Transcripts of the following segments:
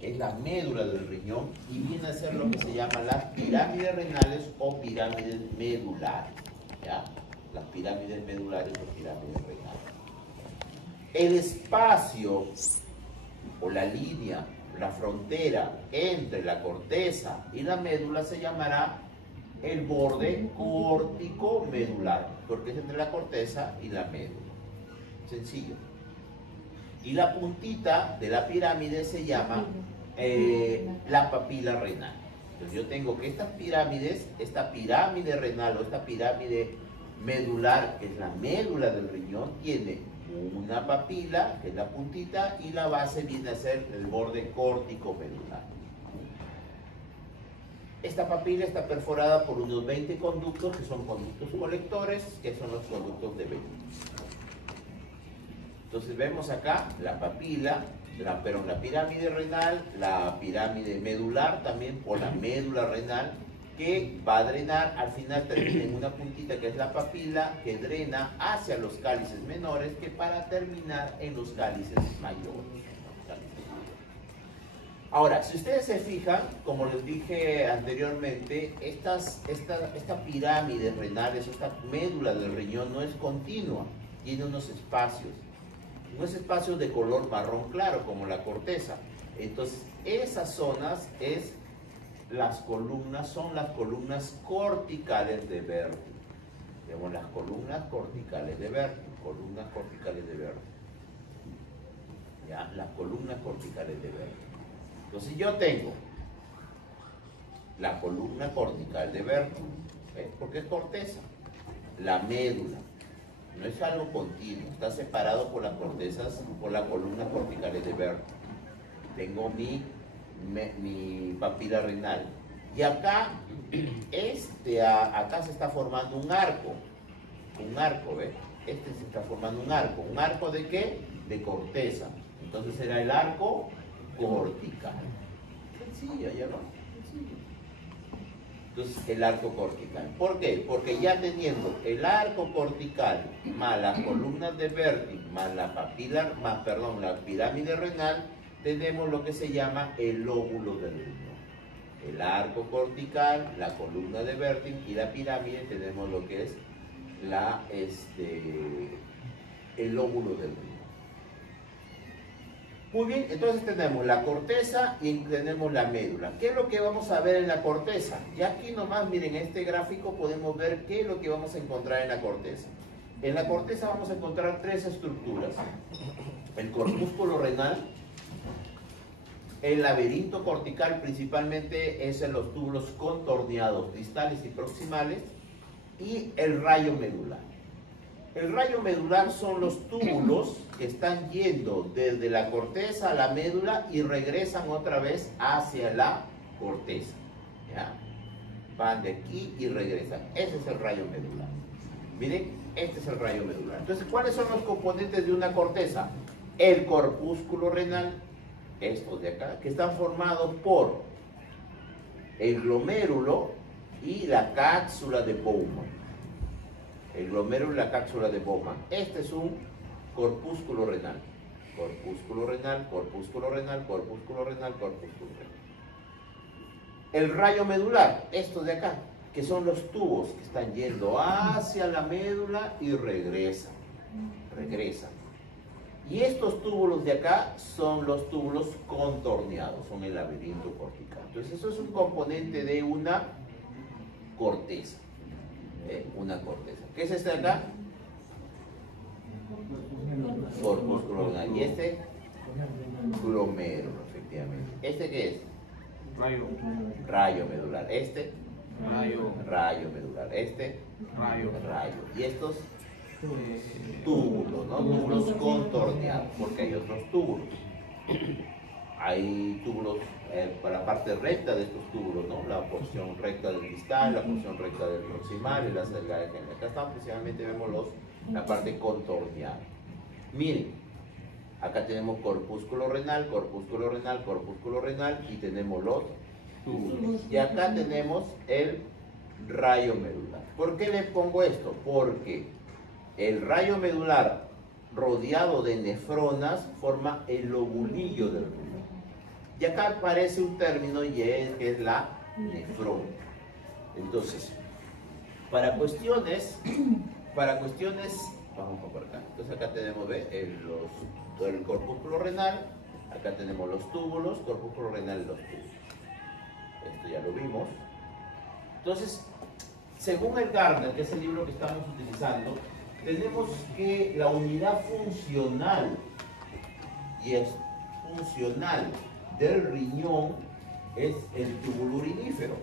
es la médula del riñón y viene a ser lo que se llama las pirámides renales o pirámides medulares. ¿Ya? Las pirámides medulares o pirámides renales. El espacio o la línea, la frontera entre la corteza y la médula se llamará el borde córtico medular, porque es entre la corteza y la médula. Sencillo. Y la puntita de la pirámide se llama la papila renal. Entonces yo tengo que estas pirámides, esta pirámide renal o esta pirámide medular, que es la médula del riñón, tiene una papila, que es la puntita, y la base viene a ser el borde córtico medular. Esta papila está perforada por unos 20 conductos, que son conductos colectores, que son los conductos de Venn. Entonces vemos acá la papila, la pirámide renal, la pirámide medular también, o la médula renal, que va a drenar, al final termina en una puntita que es la papila, que drena hacia los cálices menores, que para terminar en los cálices mayores. Ahora, si ustedes se fijan, como les dije anteriormente, esta pirámide renal, esta médula del riñón no es continua, tiene unos espacios de color marrón claro, como la corteza. Entonces, esas zonas son las columnas corticales de Berti. Vemos las columnas corticales de Berti, ¿ya? Las columnas corticales de Berti. Entonces yo tengo la columna cortical de Berti, ¿ves? Porque es corteza. La médula, no es algo continuo, está separado por las cortezas, por las columnas corticales de Berti. Tengo mi papila renal. Y acá, acá se está formando un arco, ¿ves? Se está formando un arco ¿de qué? De corteza. Entonces será el arco cortical. Sencillo, ¿ya no? Sencillo. Entonces el arco cortical. ¿Por qué? Porque ya teniendo el arco cortical más las columnas de Berti, más la pirámide renal, tenemos lo que se llama el lóbulo del riñón. El arco cortical, la columna de Berti y la pirámide, tenemos lo que es el lóbulo del riñón. Muy bien, entonces tenemos la corteza y tenemos la médula. ¿Qué es lo que vamos a ver en la corteza? Ya aquí nomás, miren, en este gráfico podemos ver qué es lo que vamos a encontrar en la corteza. En la corteza vamos a encontrar tres estructuras. El corpúsculo renal, el laberinto cortical principalmente es en los túbulos contorneados distales y proximales, y el rayo medular. El rayo medular son los túbulos que están yendo desde la corteza a la médula y regresan otra vez hacia la corteza. ¿Ya? Van de aquí y regresan. Ese es el rayo medular. Miren, este es el rayo medular. Entonces, ¿cuáles son los componentes de una corteza? El corpúsculo renal, estos de acá, que están formados por el glomérulo y la cápsula de Bowman. El glomérulo y la cápsula de Bowman. Este es un corpúsculo renal. Corpúsculo renal, corpúsculo renal, corpúsculo renal, corpúsculo renal. El rayo medular, estos de acá, que son los tubos que están yendo hacia la médula y regresan. Y estos túbulos de acá son los túbulos contorneados, son el laberinto cortical. Entonces eso es un componente de una corteza. Una corteza. ¿Qué es este de acá? Corpúsculo renal. Y este, glomérulo, efectivamente. ¿Este qué es? Rayo medular. Este, rayo medular. Este, rayo. Y estos, túbulos, ¿no? Túbulos contorneados, porque hay otros túbulos. Hay túbulos para la parte recta de estos túbulos, ¿no? La porción recta del distal, la porción recta del proximal y la delgada general. Acá estamos, principalmente vemos la parte contorneada. Miren, acá tenemos corpúsculo renal, corpúsculo renal, corpúsculo renal y tenemos los túbulos. Y acá tenemos el rayo medular. ¿Por qué le pongo esto? Porque el rayo medular rodeado de nefronas forma el lobulillo del riñón. Y acá aparece un término y que es la nefrona. Entonces, para cuestiones, vamos por acá. Entonces acá tenemos el corpúsculo renal, acá tenemos los túbulos, corpúsculo renal y los túbulos. Esto ya lo vimos. Entonces, según el Gardner, que es el libro que estamos utilizando, tenemos que la unidad funcional del riñón es el túbulo urinífero,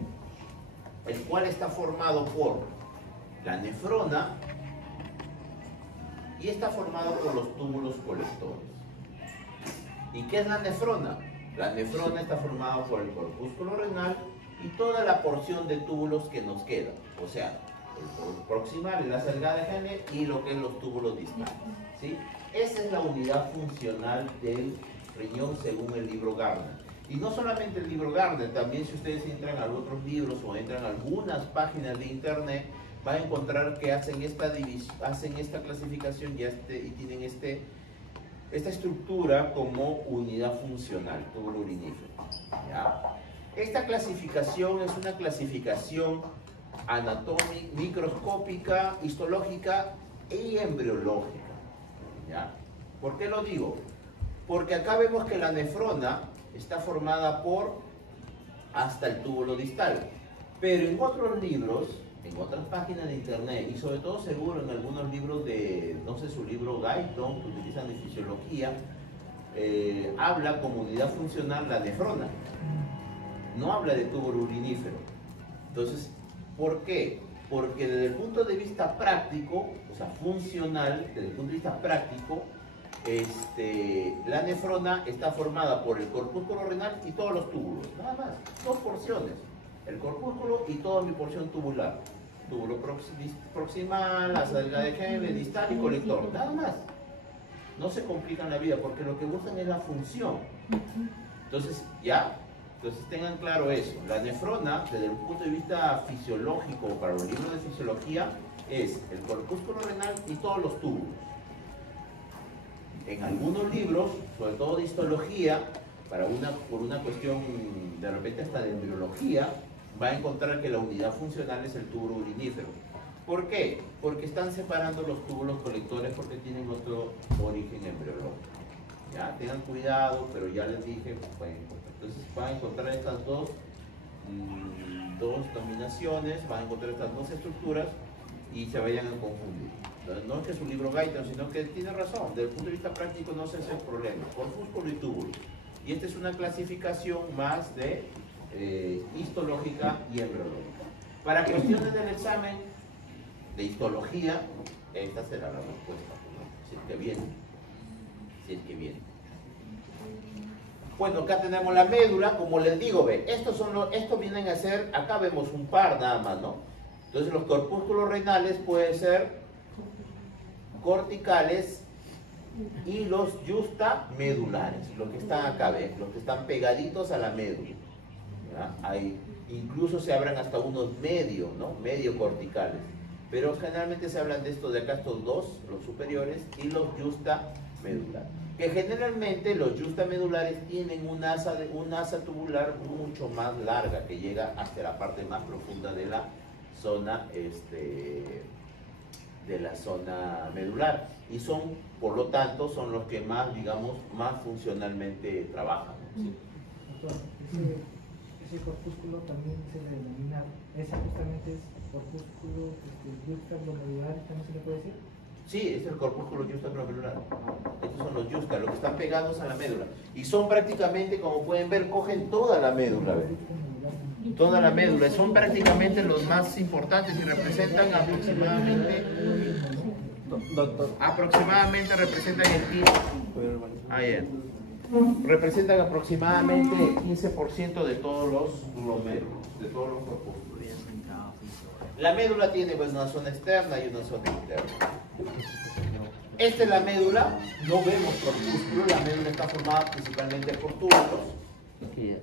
el cual está formado por la nefrona y está formado por los túbulos colectores. ¿Y qué es la nefrona? La nefrona está formada por el corpúsculo renal y toda la porción de túbulos que nos quedan, o sea, el proximal, la delgada de Henle y lo que es los túbulos distales, ¿sí? Esa es la unidad funcional del riñón según el libro Gardner. Y no solamente el libro Gardner, también si ustedes entran a otros libros o entran a algunas páginas de internet, van a encontrar que hacen esta clasificación y tienen esta estructura como unidad funcional, túbulo urinífero, ¿ya? Esta clasificación es una clasificación anatómica, microscópica, histológica y embriológica, ¿ya? ¿Por qué lo digo? Porque acá vemos que la nefrona está formada por hasta el túbulo distal, pero en otros libros, en otras páginas de internet y sobre todo seguro en algunos libros de, no sé, su libro Guyton que utilizan de fisiología, habla como unidad funcional la nefrona, no habla de túbulo urinífero. Entonces, ¿por qué? Porque desde el punto de vista práctico, o sea, funcional, desde el punto de vista práctico, la nefrona está formada por el corpúsculo renal y todos los túbulos, nada más, dos porciones, el corpúsculo y toda mi porción tubular, túbulo proximal, la delgada de Henle, distal y colector, nada más. No se complican la vida porque lo que buscan es la función. Entonces, entonces tengan claro eso, la nefrona desde el punto de vista fisiológico para los libros de fisiología es el corpúsculo renal y todos los túbulos. En algunos libros, sobre todo de histología, por una cuestión de repente hasta de embriología, va a encontrar que la unidad funcional es el túbulo urinífero. ¿Por qué? Porque están separando los túbulos colectores porque tienen otro origen embriológico. Ya, tengan cuidado, pero ya les dije, entonces van a encontrar estas dos dominaciones, van a encontrar estas dos estructuras y se vayan a confundir. No es que es un libro Guyton, sino que tiene razón, desde el punto de vista práctico no se hace problema, corpúsculo y túbulo. Y esta es una clasificación más de histológica y embriológica. Para cuestiones del examen de histología, esta será la respuesta, ¿no? Si es que viene. Si es que viene. Bueno, acá tenemos la médula, como les digo, estos vienen a ser, acá vemos un par nada más, ¿no? Entonces los corpúsculos renales pueden ser corticales y los justamedulares, los que están acá, ¿ven? Los que están pegaditos a la médula. Incluso se hablan hasta unos medio corticales, pero generalmente se hablan de estos de acá, estos dos, los superiores, y los justamedulares, que generalmente los justamedulares tienen un asa tubular mucho más larga que llega hasta la parte más profunda de la zona medular, y son, por lo tanto, son los que más, digamos, más funcionalmente trabajan, ¿sí? Ese corpúsculo también se denomina, esa justamente es corpúsculo justaglomerular, ¿también se le puede decir? Sí, es el corpúsculo justaglomerular. Estos son los justas, los que están pegados a la médula. Y son prácticamente, como pueden ver, cogen toda la médula, ¿ven? Toda la médula. Son prácticamente los más importantes y representan aproximadamente... representan representan aproximadamente el 15% de todos los glomérulos, de todos los corpúsculos. La médula tiene pues una zona externa y una zona interna. Esta es la médula, no vemos corpúsculo, la médula está formada principalmente por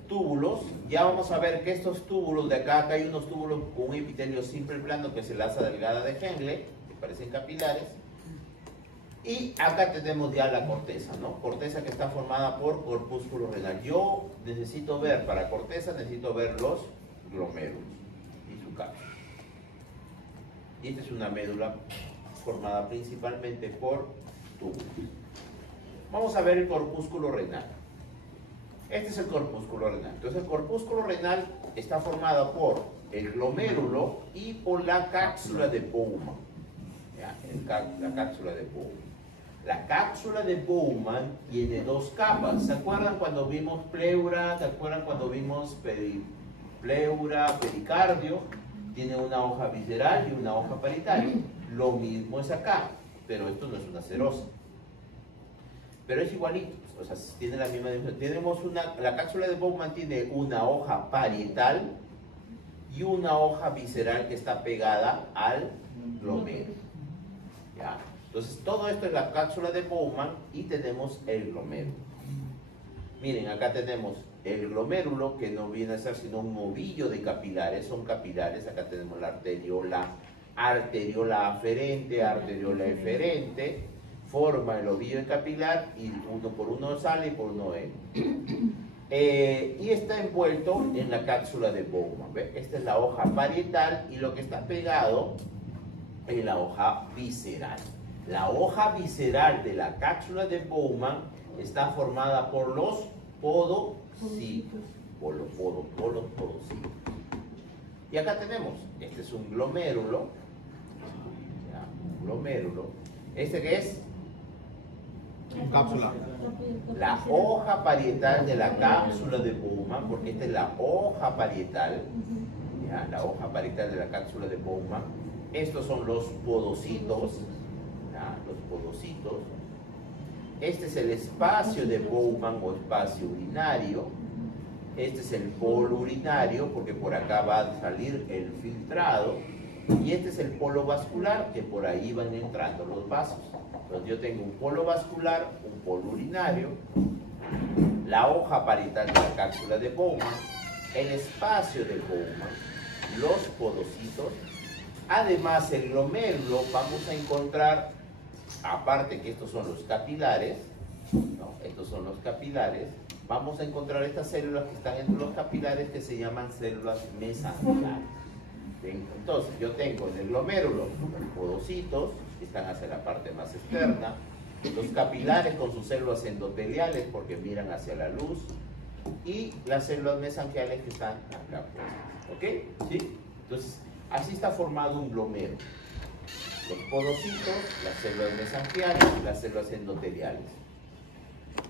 túbulos. Ya vamos a ver que estos túbulos de acá hay unos túbulos con un epitelio simple plano que es el asa delgada de Henle, que parecen capilares. Y acá tenemos ya la corteza, ¿no? Corteza que está formada por corpúsculo renal. Yo necesito ver, para corteza necesito ver los glomérulos y su cápsula. Y esta es una médula formada principalmente por túbulos. Vamos a ver el corpúsculo renal. Este es el corpúsculo renal. Entonces el corpúsculo renal está formado por el glomérulo y por la cápsula de Bowman. ¿Ya? La cápsula de Bowman. La cápsula de Bowman tiene dos capas. ¿Se acuerdan cuando vimos pleura? ¿Se acuerdan cuando vimos pleura, pericardio? Tiene una hoja visceral y una hoja parietal. Lo mismo es acá, pero esto no es una serosa. Pero es igualito, o sea, tiene la misma dimensión. Tenemos la cápsula de Bowman tiene una hoja parietal y una hoja visceral que está pegada al glomérulo. ¿Ya? Entonces, todo esto es la cápsula de Bowman y tenemos el glomérulo. Miren, acá tenemos el glomérulo, que no viene a ser sino un ovillo de capilares, son capilares. Acá tenemos la arteriola aferente, arteriola eferente, forma el ovillo de capilar y uno por uno sale y por uno entra. Y está envuelto en la cápsula de Bowman. ¿Ve? Esta es la hoja parietal y lo que está pegado es la hoja visceral. La hoja visceral de la cápsula de Bowman está formada por los podocitos. Por los podocitos. Y acá tenemos, este es un glomérulo. ¿Ya? Un glomérulo. ¿Este qué es? Cápsula. La hoja parietal de la cápsula de Bowman, porque esta es la hoja parietal. ¿Ya? La hoja parietal de la cápsula de Bowman. Estos son los podocitos. ¿Ya? Los podocitos. Este es el espacio de Bowman o espacio urinario. Este es el polo urinario, porque por acá va a salir el filtrado. Y este es el polo vascular, que por ahí van entrando los vasos. Entonces yo tengo un polo vascular, un polo urinario, la hoja parietal de la cápsula de Bowman, el espacio de Bowman, los podocitos. Además, el glomérulo vamos a encontrar, aparte que estos son los capilares, ¿no? Estos son los capilares, vamos a encontrar estas células que están entre los capilares que se llaman células mesangiales. Entonces yo tengo en el glomérulo los podocitos que están hacia la parte más externa, los capilares con sus células endoteliales porque miran hacia la luz y las células mesangiales que están acá puestas. ¿Ok? ¿Sí? Entonces así está formado un glomérulo. Los podocitos, las células mesangiales, las células endoteliales.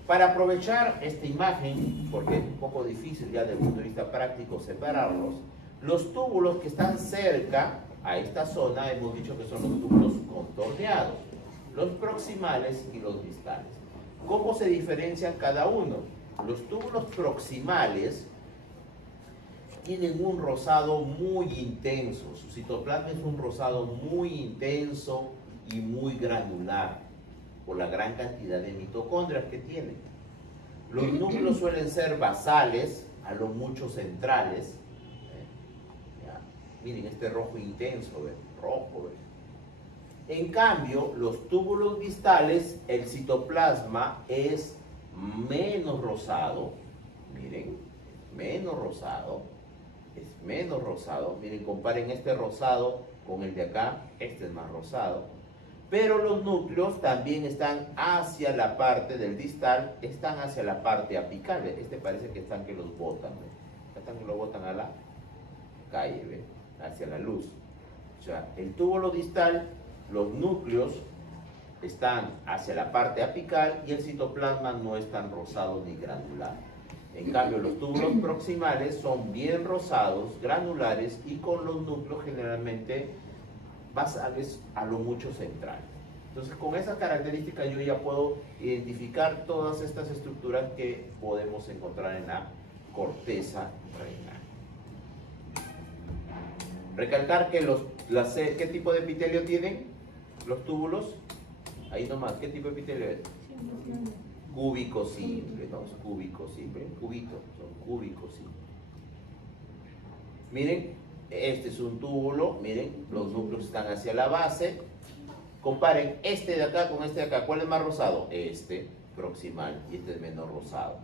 Para aprovechar esta imagen, porque es un poco difícil ya desde el punto de vista práctico separarlos, los túbulos que están cerca a esta zona hemos dicho que son los túbulos contorneados, los proximales y los distales. ¿Cómo se diferencian cada uno? Los túbulos proximales tienen un rosado muy intenso, su citoplasma es un rosado muy intenso y muy granular por la gran cantidad de mitocondrias que tienen. Los núcleos suelen ser basales, a lo mucho centrales. Miren este rojo intenso, ¿ven? Rojo, ¿ven? En cambio, los túbulos distales, el citoplasma es menos rosado. Miren, menos rosado. Es menos rosado. Miren, comparen este rosado con el de acá. Este es más rosado. Pero los núcleos también están hacia la parte del distal, están hacia la parte apical. ¿Ven? Este parece que están que los botan. ¿Ven? Están que lo botan a la calle, ¿ven? Hacia la luz. O sea, el túbulo distal, los núcleos están hacia la parte apical y el citoplasma no es tan rosado ni granular. En cambio, los túbulos proximales son bien rosados, granulares y con los núcleos generalmente basales a lo mucho central. Entonces, con esas características yo ya puedo identificar todas estas estructuras que podemos encontrar en la corteza renal. Recalcar que ¿qué tipo de epitelio tienen los túbulos? Ahí nomás, ¿qué tipo de epitelio es? Cúbico simple, ¿no? Cúbico simple, cubito, son cúbicos simples. Miren, este es un túbulo, miren, los núcleos están hacia la base Comparen este de acá con este de acá. ¿Cuál es más rosado? Este, proximal, y este es menos rosado.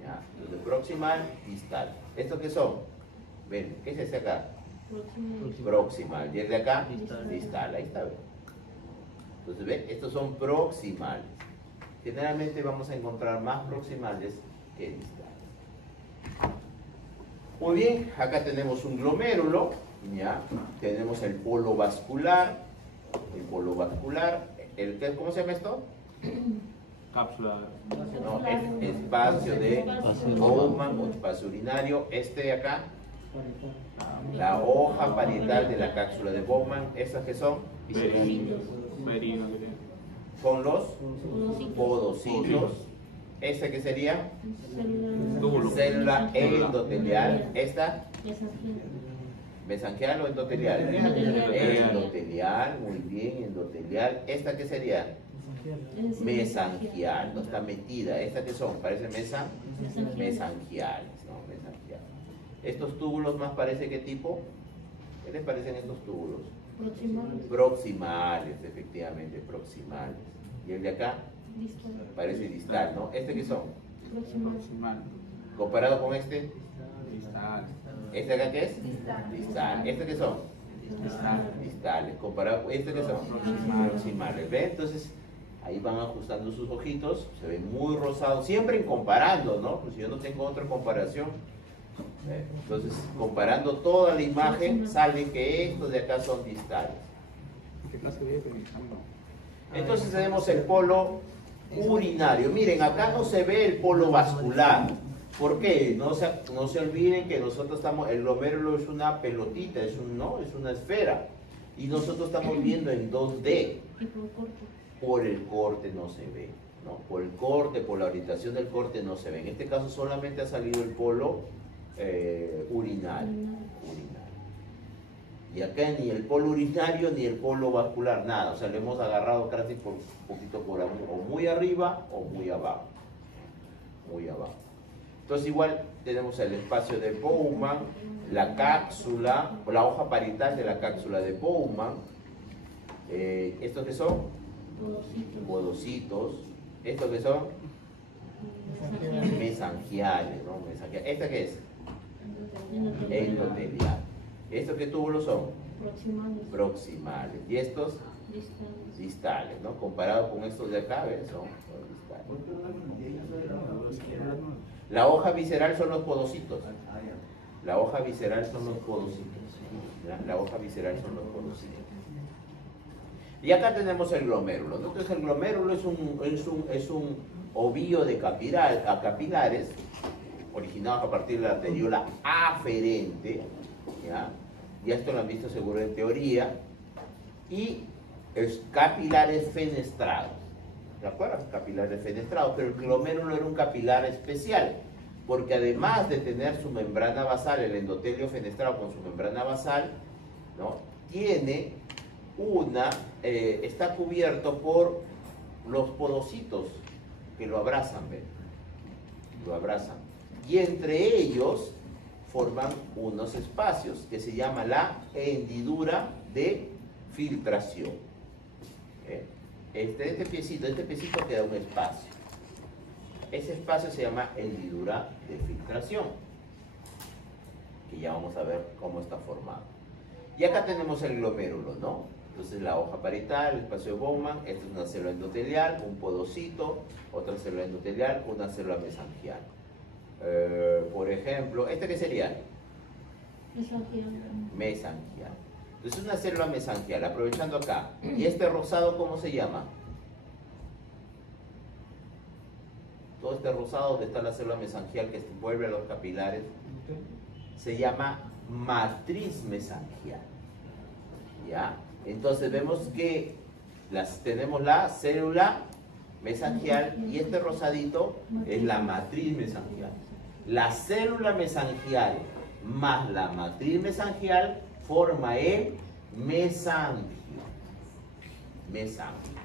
¿Ya? Entonces, proximal, distal. ¿Estos qué son? Ven, ¿qué es este acá? Proximal. ¿Y el de acá? Distal. Ahí está, ¿ven? Entonces, ¿ven? Estos son proximales. Generalmente vamos a encontrar más proximales que distales. Muy bien, acá tenemos un glomérulo, ¿ya? Tenemos el polo vascular, ¿cómo se llama esto? Cápsula. No, es espacio de Bowman o espacio urinario. Este de acá, la hoja parietal de la cápsula de Bowman. ¿Esas que son? Merino. Son los podocitos. ¿Esta que sería? Célula endotelial. ¿Esta? ¿Mesangial o endotelial? Endotelial, muy bien, endotelial. ¿Esta qué sería? Mesangial, no está metida. ¿Estas qué son? Parecen mesangiales, ¿no? Mesangiales. ¿Estos túbulos más parece qué tipo? ¿Qué les parecen estos túbulos? Proximales, efectivamente, proximales. ¿Y el de acá? Parece distal, ¿no? ¿Este qué son? Proximal. ¿Comparado con este? Distal. ¿Este acá qué es? Distal. ¿Este qué son? Distales. Comparado con este qué son? Proximales. ¿Ven? Entonces, ahí van ajustando sus ojitos, se ven muy rosados, siempre comparando, ¿no? Pues si yo no tengo otra comparación. Entonces, comparando toda la imagen, sale que estos de acá son distales. Entonces tenemos el polo urinario. Miren, acá no se ve el polo vascular. ¿Por qué? No se olviden que nosotros estamos, el glomérulo es una pelotita, es una esfera. Y nosotros estamos viendo en 2D. Por el corte no se ve, ¿no? Por el corte, por la orientación del corte no se ve. En este caso solamente ha salido el polo urinario. Y acá ni el polo urinario ni el polo vascular, nada. O sea, lo hemos agarrado casi por un poquito por o muy arriba o muy abajo. Muy abajo. Entonces igual tenemos el espacio de Bowman, la cápsula, o la hoja parietal de la cápsula de Bowman. ¿Estos qué son? Podocitos. ¿Estos qué son? Mesangiales, ¿no? Mesangiales. ¿Esta qué es? Endotelial. ¿Estos qué túbulos son? Proximales. ¿Y estos? Distales, ¿no? Comparado con estos de acá, ¿ves? Son distales. La hoja visceral son los podocitos. La hoja visceral son los podocitos. La hoja visceral son los podocitos. Y acá tenemos el glomérulo. Entonces el glomérulo es un ovillo de capilares originados a partir de la arteriola aferente. Ya esto lo han visto seguro en teoría. Y es capilares fenestrados. ¿De acuerdo? Capilares fenestrados. Pero el glomérulo era un capilar especial. Porque además de tener su membrana basal, el endotelio fenestrado con su membrana basal, ¿no? Tiene está cubierto por los podocitos que lo abrazan, ¿ven? Lo abrazan. Y entre ellos forman unos espacios que se llama la hendidura de filtración. Este piecito queda un espacio. Ese espacio se llama hendidura de filtración, que ya vamos a ver cómo está formado. Y acá tenemos el glomérulo, ¿no? Entonces la hoja parietal, el espacio de Bowman, esta es una célula endotelial, un podocito, otra célula endotelial, una célula mesangial. Por ejemplo, ¿este qué sería? Mesangial. Entonces una célula mesangial, aprovechando acá. ¿Y este rosado cómo se llama? Todo este rosado donde está la célula mesangial que envuelve a los capilares se llama matriz mesangial. ¿Ya? Entonces vemos que tenemos la célula mesangial y este rosadito es la matriz mesangial. La célula mesangial más la matriz mesangial forma el mesangio. Mesangio.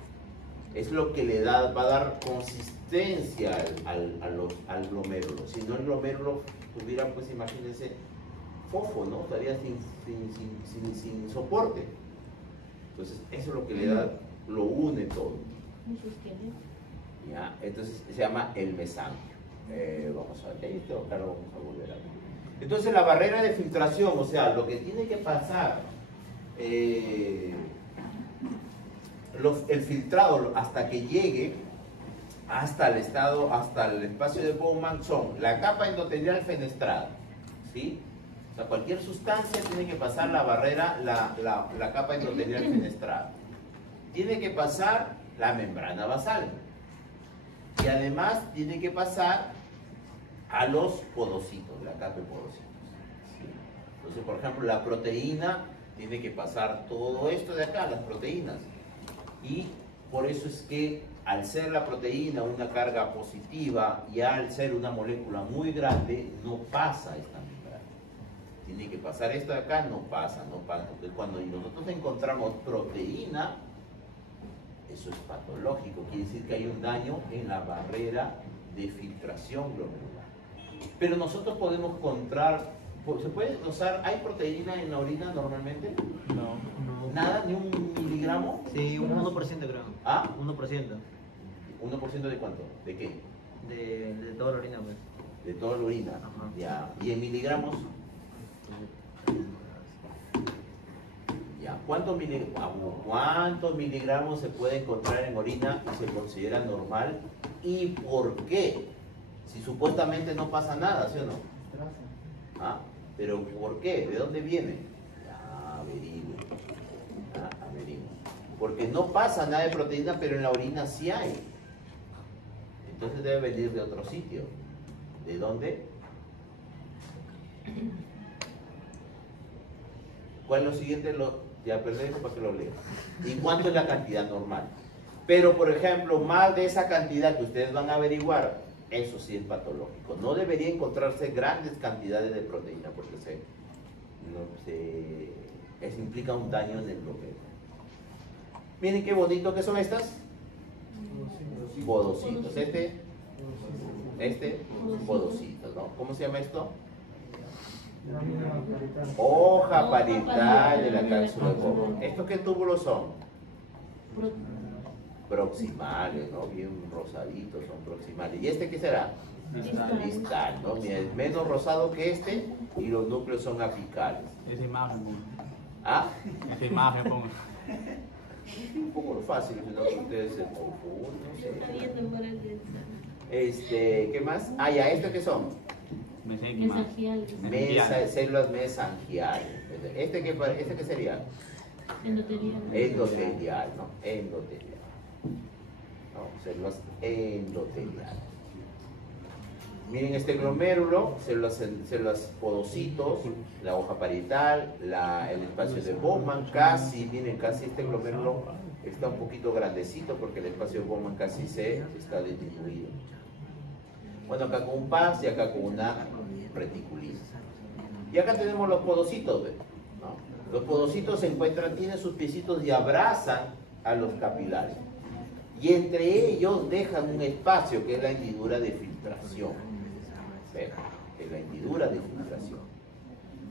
Es lo que le va a dar consistencia al glomérulo. Si no, el glomérulo tuviera, pues imagínense, fofo, ¿no? Estaría sin soporte. Entonces, eso es lo que le da lo une todo. Un sostiene. ¿Ya? Entonces se llama el mesanquio. Vamos a ver, acá lo vamos a volver a ver. Entonces la barrera de filtración, o sea, lo que tiene que pasar, el filtrado hasta que llegue hasta el estado, hasta el espacio de Bowman son la capa endotelial fenestrada, ¿sí? O sea, cualquier sustancia tiene que pasar la barrera, la capa endotelial fenestrada. Tiene que pasar la membrana basal. Y además tiene que pasar a los podocitos, la capa de podocitos. ¿Sí? Entonces, por ejemplo, la proteína tiene que pasar todo esto de acá, las proteínas. Y por eso es que al ser la proteína una carga positiva y al ser una molécula muy grande, no pasa esta membrana. Tiene que pasar esto de acá, no pasa. Entonces, cuando nosotros encontramos proteína, eso es patológico, quiere decir que hay un daño en la barrera de filtración glomerular. Pero nosotros podemos encontrar, ¿se puede usar? ¿Hay proteína en la orina normalmente? No. ¿Nada? ¿Ni un miligramo? Sí, un 1% creo. ¿Ah? 1%. ¿1% de cuánto? ¿De qué? De toda la orina, pues. De toda la orina. Ajá. Ya. ¿Y en miligramos? Ya. ¿Cuántos miligramos se puede encontrar en orina y se considera normal? ¿Y por qué? Si supuestamente no pasa nada, ¿sí o no? ¿Ah? ¿Pero por qué? ¿De dónde viene? Averigüen. Averigüen. Porque no pasa nada de proteína, pero en la orina sí hay. Entonces debe venir de otro sitio. ¿De dónde? ¿Cuál es lo siguiente? Ya perdí eso para que lo lea. ¿Y cuánto es la cantidad normal? Pero, por ejemplo, más de esa cantidad que ustedes van a averiguar, eso sí es patológico. No debería encontrarse grandes cantidades de proteína porque eso implica un daño en el bloqueo. Miren qué bonito que son estas. Podocitos. Podocitos, ¿no? ¿Cómo se llama esto? Hoja parietal de la cápsula de Bowman. ¿Estos qué túbulos son? Proximales, ¿no? Bien rosaditos, son proximales. ¿Y este qué será? Distal, ¿no? Mira, es menos rosado que este y los núcleos son apicales. Esa imagen, ponga. ¿Ah? Esa imagen, ponga. Un poco fácil, si no ustedes se confunden. No sé. Está viendo por el de ¿Qué más? Ah, ya, ¿estos qué son? Mesénquima. Células mesangiales. ¿Este qué sería? endotelial. Endotelial, ¿no? Endotelial. ¿No? Células endoteliales. Miren este glomérulo, células podocitos, la hoja parietal, el espacio de Bowman, miren, casi este glomérulo está un poquito grandecito porque el espacio de Bowman casi está disminuido. Bueno, acá con un pars y acá con una reticulina. Y acá tenemos los podocitos, ¿ven? ¿No? Los podocitos se encuentran, tienen sus piecitos y abrazan a los capilares. Y entre ellos dejan un espacio que es la hendidura de filtración. ¿Ven? Es la hendidura de filtración.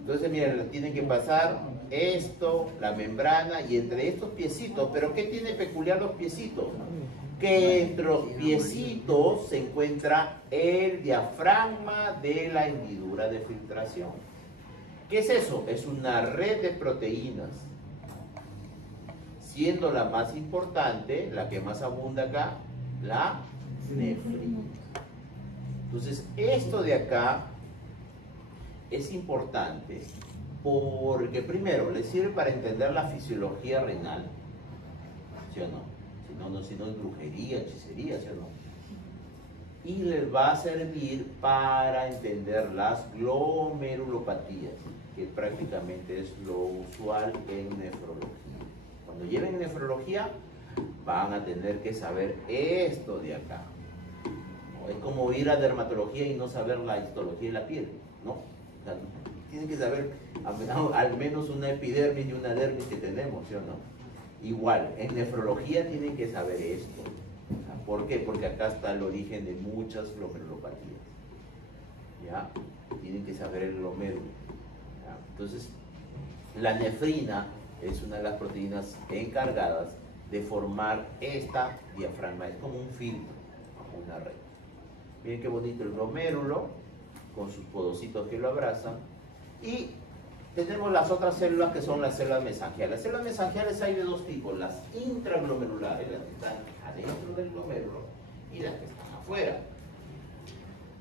Entonces, miren, tienen que pasar esto, la membrana, y entre estos piecitos, ¿pero qué tiene peculiar los piecitos? Que entre los piecitos se encuentra el diafragma de la hendidura de filtración. ¿Qué es eso? Es una red de proteínas, siendo la más importante, la que más abunda acá, la nefrina. Entonces, esto de acá es importante porque primero le sirve para entender la fisiología renal, ¿sí o no? Si no es brujería, hechicería, ¿sí o no? Y les va a servir para entender las glomerulopatías, que prácticamente es lo usual en nefrología. Cuando lleven nefrología, van a tener que saber esto de acá. ¿No? Es como ir a dermatología y no saber la histología de la piel, ¿no? O sea, tienen que saber al menos una epidermis y una dermis que tenemos, ¿sí o no? Igual, en nefrología tienen que saber esto. ¿Por qué? Porque acá está el origen de muchas glomerulopatías. ¿Ya? Tienen que saber el glomérulo. ¿Ya? Entonces, la nefrina es una de las proteínas encargadas de formar esta diafragma. Es como un filtro, una red. Miren qué bonito el glomérulo, con sus podocitos que lo abrazan. Y tenemos las otras células que son las células mesangiales. Las células mesangiales hay de dos tipos, las intraglomerulares, las que están adentro del glomérulo, y las que están afuera.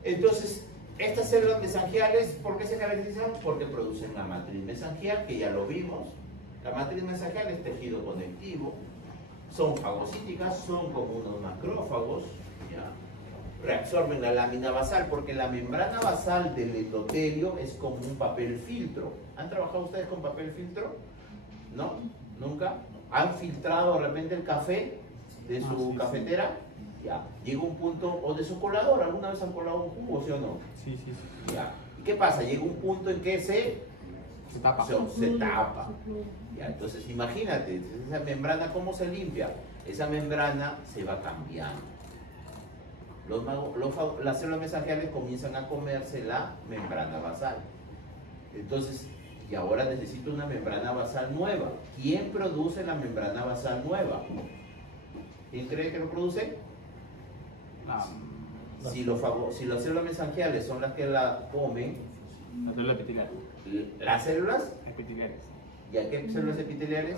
Entonces, estas células mesangiales, ¿por qué se caracterizan? Porque producen la matriz mesangial, que ya lo vimos. La matriz mesangial es tejido conectivo, son fagocíticas, son como unos macrófagos, ¿ya? Reabsorben la lámina basal, porque la membrana basal del endotelio es como un papel filtro. ¿Han trabajado ustedes con papel filtro? ¿No? ¿Nunca? ¿Han filtrado de repente el café de su sí, cafetera? Ya. Llega un punto, o de su colador, ¿alguna vez han colado un jugo, sí o no? Sí, sí, sí. Ya. ¿Y qué pasa? Llega un punto en que Se tapa. se tapa. Ya, entonces imagínate, esa membrana, ¿cómo se limpia? Esa membrana se va cambiando. Las células mesangiales comienzan a comerse la membrana basal. Entonces, y ahora necesito una membrana basal nueva. ¿Quién produce la membrana basal nueva? ¿Quién cree que lo produce? Ah, Si las células mesangiales son las que la comen, las células epiteliales. las células, Epiteliales. ¿y a qué células epiteliales?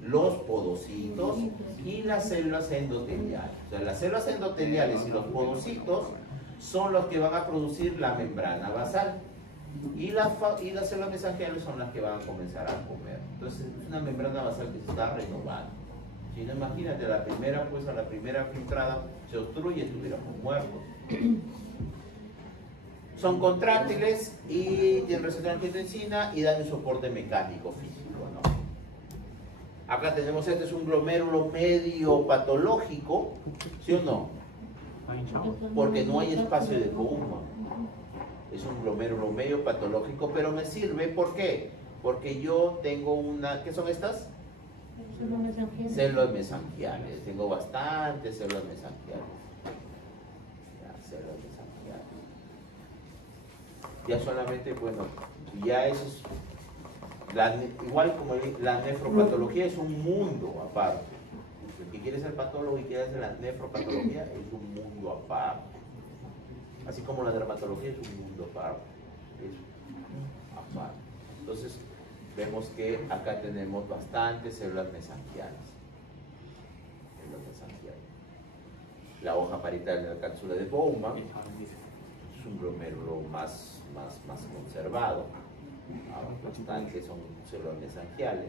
Los podocitos y las células endoteliales. O sea, las células endoteliales y los podocitos son los que van a producir la membrana basal. Y las células mesangiales son las que van a comenzar a comer. Entonces es una membrana basal que se está renovando. Si no, imagínate, a la primera filtrada se obstruye, estuviéramos muertos. Son contráctiles y tienen receptor angiotensina y dan un soporte mecánico físico, ¿no? Acá tenemos, este es un glomérulo medio patológico, ¿sí o no? Está hinchado. Porque no hay espacio de Bowman. Es un glomérulo medio patológico, pero me sirve, ¿por qué? Porque yo tengo una, ¿qué son estas? Células mesangiales. Tengo bastantes células mesangiales. Ya, células mesangiales. Ya solamente, bueno, ya eso es, igual como la nefropatología es un mundo aparte. El que quiere ser patólogo y quiere hacer la nefropatología es un mundo aparte. Así como la dermatología es un mundo aparte. Es aparte. Entonces, vemos que acá tenemos bastantes células mesangiales. Células mesangiales. La hoja parietal de la cápsula de Bowman es un glomérulo más conservado. Bastantes son células mesangiales.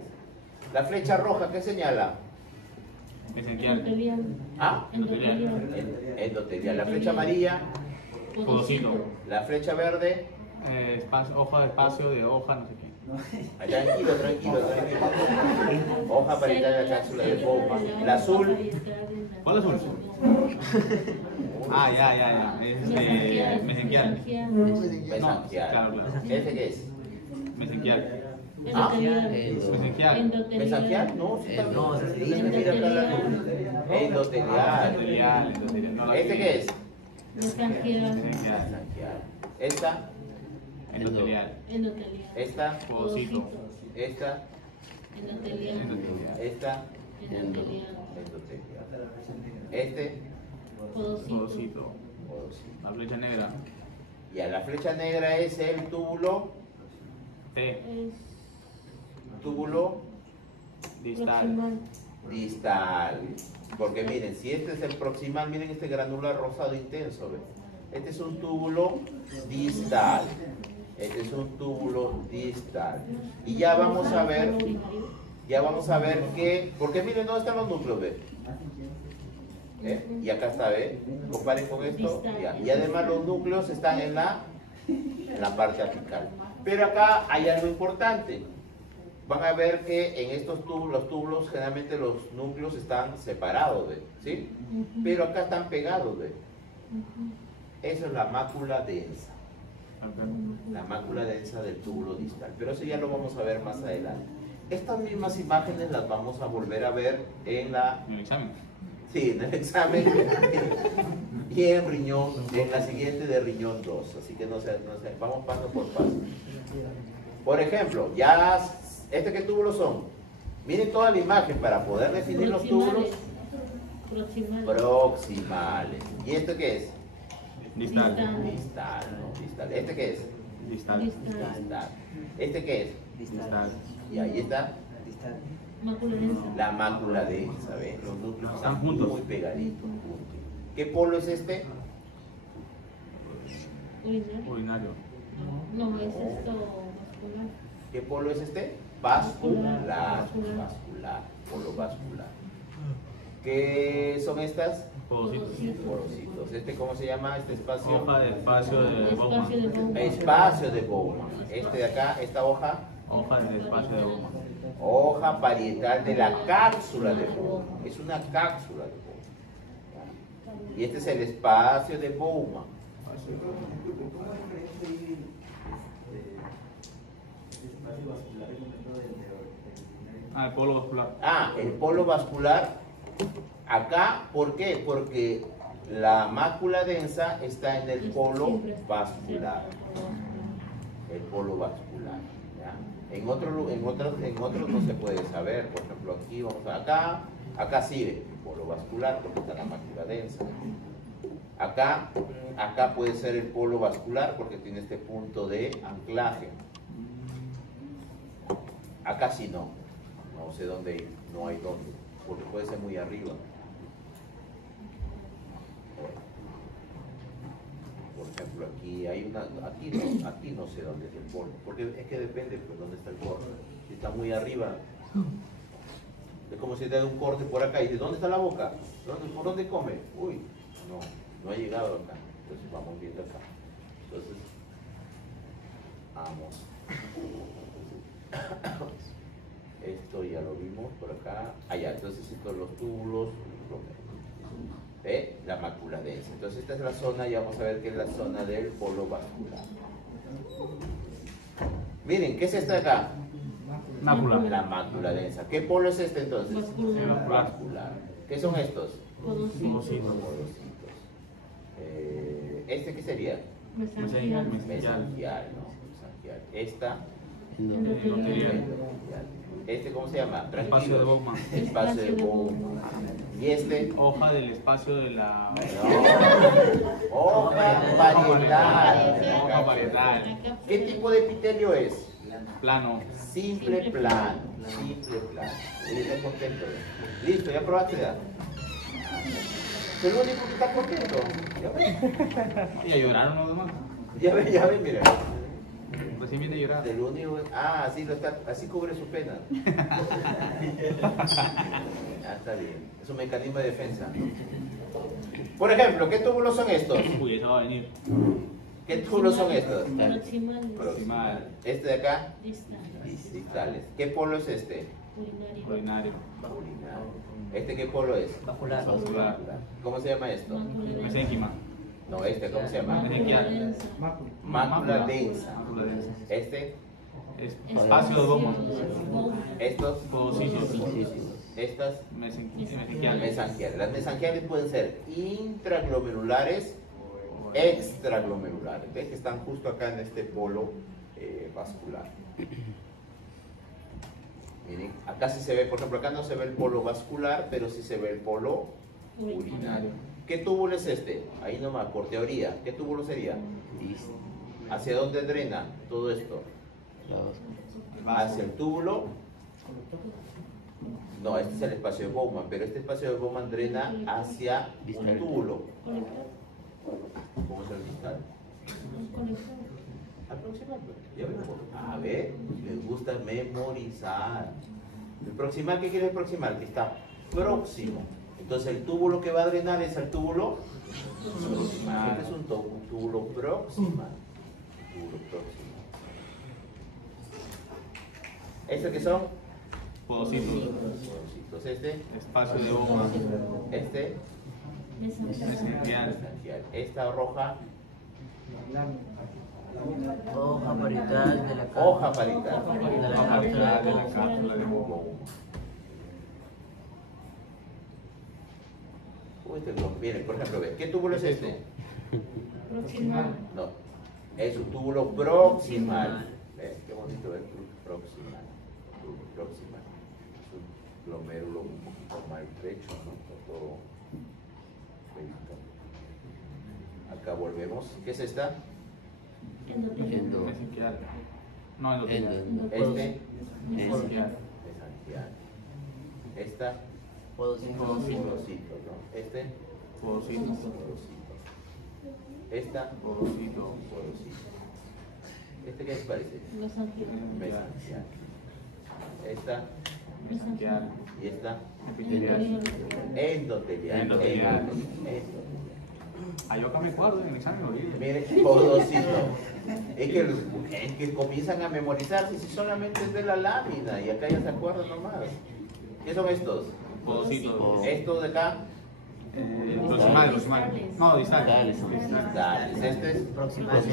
La flecha roja, ¿qué señala? Mesangial. ¿Ah? Endotelial. La flecha amarilla, Podocito. la flecha verde. Hoja de espacio de hoja, no sé qué. Tranquilo. Hoja parietal de la cápsula de Bowman. La azul. ¿Cuál es azul? Ah, ya. Es mesangial. Mesangial. Claro. ¿Ese qué es? Mesangial. ¿Ah? Mesangial. ¿Mesangial? No, sí está No, bien. sí, Endotelial. Endotelial. No, la ¿Este qué es? Mesangial. Mesangial. ¿Esta? Endotelial. ¿Esta? Podocito. ¿Esta? Endotelial. ¿Esta? Endotelial. ¿Este? Podocito. Podocito. La flecha negra. Ya, la flecha negra es el túbulo T. Distal. distal. Porque miren, si este es el proximal, miren este granular rosado intenso, ¿ves? Este es un túbulo distal. Este es un túbulo distal. Y ya vamos a ver que, porque miren dónde están los núcleos, ¿ves? Y acá está, ¿ves? Comparen con esto. Ya. Y además los núcleos están en la parte apical. Pero acá hay algo importante. Van a ver que en estos túbulos, los túbulos, generalmente los núcleos están separados, ¿ves? ¿Sí? Pero acá están pegados, ¿ves? Esa es la mácula densa. La mácula densa del túbulo distal. Pero eso ya lo vamos a ver más adelante. Estas mismas imágenes las vamos a volver a ver en En el examen. Sí, en el examen y en riñón, en la siguiente de riñón 2. Así que no sé, vamos paso por paso. Por ejemplo, ya, ¿qué túbulos son? Miren toda la imagen para poder definir los túbulos Proximales. proximales. ¿Y esto qué es? Distal. Distal, ¿no? Distal. ¿Este qué es? Distal. Distal. ¿Este qué es? Distal. Y ahí está Mácula densa. la mácula densa, ¿ven? Los núcleos Están están juntos. muy pegaditos, juntos. ¿Qué polo es este? Urinario. Urinario. No, es esto vascular. ¿Qué polo es este? Vascular. Vascular. Vascular. Polo vascular. ¿Qué son estas? Porocitos. Porocitos. ¿Este cómo se llama este espacio? Hoja de espacio de Bowman. Espacio de Bowman. Espacio de Bowman. Este de acá, esta hoja, Hoja del espacio de Bowman. hoja parietal de la cápsula de Bowman. Es una cápsula de Bowman. Y este es el espacio de Bowman. Ah, el polo vascular. Ah, el polo vascular. Acá, ¿por qué? Porque la mácula densa está en el polo vascular. El polo vascular. ¿Ya? En otros no se puede saber. Por ejemplo, aquí vamos acá sí el polo vascular porque está la mácula densa. Acá puede ser el polo vascular porque tiene este punto de anclaje. Acá sí no. No sé dónde ir, no hay dónde, porque puede ser muy arriba. Por ejemplo, aquí hay una, aquí no sé dónde es el polo, porque es que depende de dónde está el corte. Si está muy arriba, es como si te da un corte por acá y dices, ¿dónde está la boca? ¿Por dónde come? Uy, no ha llegado acá. Entonces vamos viendo acá. Entonces, vamos. Esto ya lo vimos por acá. Allá, entonces estos los túbulos. ¿Ve? La mácula densa. Entonces esta es la zona, ya vamos a ver que es la zona del polo vascular. Miren, ¿qué es esta de acá? Mácula. La mácula densa. ¿Qué polo es este entonces? Vascular. Vascular. ¿Qué son estos? Podocitos. Podocitos. ¿Este qué sería? Mesangial. Mesangial, ¿no? Mesangial. Esta. Endotelial. ¿Este cómo se llama? Espacio de Bowman. Espacio de Bowman. ¿Y este? Hoja del espacio de la. No. Hoja parietal. Hoja parietal. ¿Qué tipo de epitelio es? Plano. Simple plano. Simple plano. ¿Y está contento? Listo, ¿ya probaste ya? ¿Es el único que está contento? ¿Ya ven? Y ya lloraron los demás. Ya ven, mira. Recién viene a llorar. Del único, así cubre su pena. Está bien. Es un mecanismo de defensa. Por ejemplo, ¿qué túbulos son estos? Uy, eso va a venir. ¿Qué túbulos son estos? Proximales. Proximal. Este de acá, Distales. distales. ¿Qué polo es este? Urinario. Urinario. Urinario. ¿Este qué polo es? Vascular. Vascular. ¿Cómo se llama esto? Mesénquima. No, ¿cómo se llama? Mesenquial. Mácula densa. Mácula densa. Este, Espacio de Bowman. estos, Podocitos. estas, Mesenquial. mesangiales. Las mesangiales pueden ser intraglomerulares, extraglomerulares. ¿Ves que están justo acá en este polo vascular? Miren, acá sí se ve, por ejemplo, acá no se ve el polo vascular, pero sí se ve el polo urinario. ¿Qué túbulo es este? Ahí nomás, por teoría. ¿Qué túbulo sería? ¿Hacia dónde drena todo esto? Hacia el túbulo. No, este es el espacio de Bowman, pero este espacio de Bowman drena hacia un túbulo. ¿Cómo es el distal? Aproximando. Ya vemos. A ver, les gusta memorizar. ¿El proximal qué quiere el proximal? Que está próximo. Entonces el túbulo que va a drenar es el túbulo proximal. Este es un túbulo proximal. Túbulo proximal. ¿Estos qué son? Podocitos. Podocitos. Este, Espacio de Bowman. este, Mesenquial. mesangial. Esta roja, Hoja parietal de la hoja parietal. Hoja parietal de la cápsula de Bowman. Miren, por ejemplo, ¿qué túbulo es este? Proximal. No, es un túbulo proximal. ¿Ves? Qué bonito ver proximal. Túbulo proximal. Es glomérulo un poquito maltrecho, ¿no? Todo feito. Acá volvemos. ¿Qué es esta? Endotelial. Mesenquial. No, endotelial. Este Mesenquial. mesangial. Esta Podocito. podocito, ¿no? Este Podocito. podocito. Esta Podocito. podocito. ¿Este qué les parece? Mesangial. Mesangial. Esta Mesenquial. y esta Epitelial. endotelial. Endotelial. Endotelial. Ah, yo acá me acuerdo en el examen lo vi. Mire, podocito. Es que comienzan a memorizarse si solamente es de la lámina y acá ya se acuerdan nomás. ¿Qué son estos? Podocito. Estos de acá, Proximal, proximal. No, distal. distales. Este es Proximal.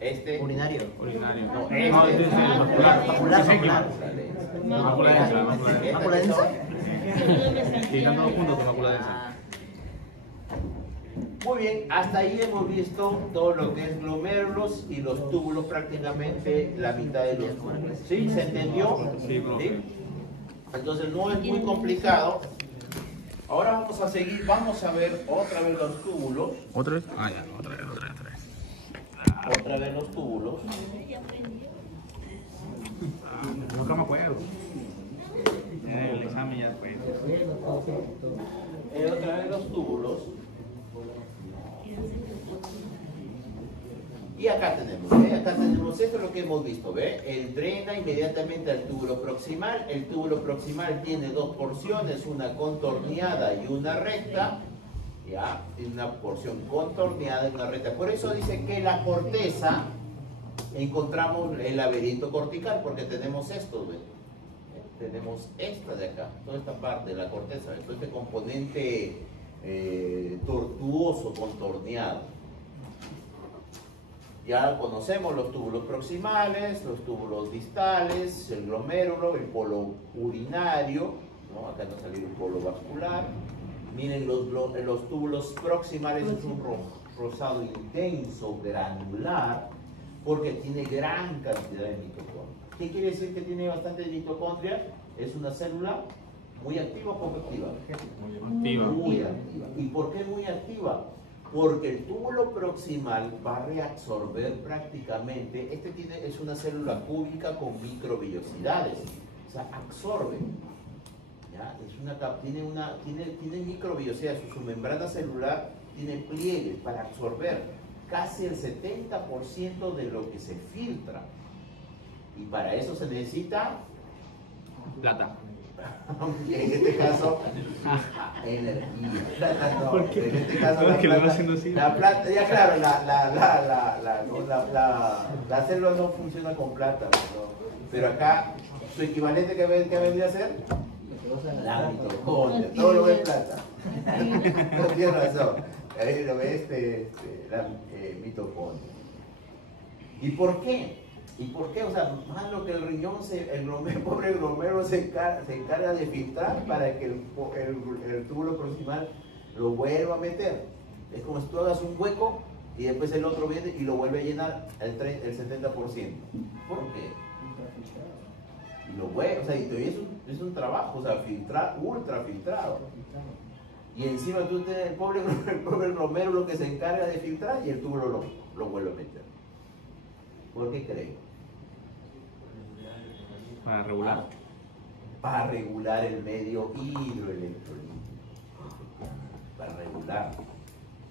este. Urinario. Urinario. No, No, este. este es el vascular. Vascular, Mesenquio. vascular. Mácula densa, mácula densa. ¿Esta ¿Mácula qué densa? son? Sí, están todos juntos con mácula densa. Ah, Muy bien, hasta ahí hemos visto todo lo que es glomérulos y los túbulos, prácticamente la mitad de los túbulos. ¿Sí? ¿Se entendió? Sí, profe. ¿Sí? Entonces no es muy complicado. Ahora vamos a seguir, vamos a ver otra vez los túbulos. ¿Otra vez? Ah, ya, otra vez. Otra vez los túbulos. Nunca me acuerdo. En el examen ya después. Otra vez los túbulos. Y acá tenemos, ¿ve? Acá tenemos esto es lo que hemos visto, ¿ve? Él drena inmediatamente al túbulo proximal. El túbulo proximal tiene dos porciones, una contorneada y una recta. ¿Ya? Una porción contorneada y una recta. Por eso dice que la corteza encontramos el laberinto cortical, porque tenemos esto, ¿ve? Tenemos esta de acá, toda esta parte de la corteza, ¿ve? Todo este componente tortuoso, contorneado. Ya conocemos los túbulos proximales, los túbulos distales, el glomérulo, el polo urinario, ¿no? Acá nos salió el polo vascular. Miren, los túbulos proximales es un rosado intenso, granular, porque tiene gran cantidad de mitocondria. ¿Qué quiere decir que tiene bastante mitocondria? Es una célula muy activa o poco activa. Activa. Muy activa. ¿Y por qué muy activa? Porque el túbulo proximal va a reabsorber prácticamente, es una célula cúbica con microvellosidades, o sea, absorbe. ¿Ya? Tiene microvellosidades, su membrana celular tiene pliegues para absorber casi el 70% de lo que se filtra. Y para eso se necesita Plata. en este caso, energía. No, ¿Por qué? en este caso, ¿Por la qué lo va plata, haciendo así? la plata, ya claro, la célula no funciona con plata, ¿no? Pero acá, su equivalente que vendría a ser la mitocondria, todo lo es plata. No tienes razón. Ahí lo ve la mitocondria. ¿Y por qué? ¿Y por qué? O sea, más lo que el riñón, el pobre glomérulo se encarga de filtrar para que el túbulo proximal lo vuelva a meter. Es como si tú hagas un hueco y después el otro viene y lo vuelve a llenar el 70%. ¿Por qué? Y lo vuelve, o sea, y es un trabajo, o sea, filtrar, ultra filtrado. Y encima tú tienes el pobre glomérulo que se encarga de filtrar y el túbulo lo vuelve a meter. ¿Por qué creen? Para regular. Para regular el medio hidroelectrolítico. Para regular.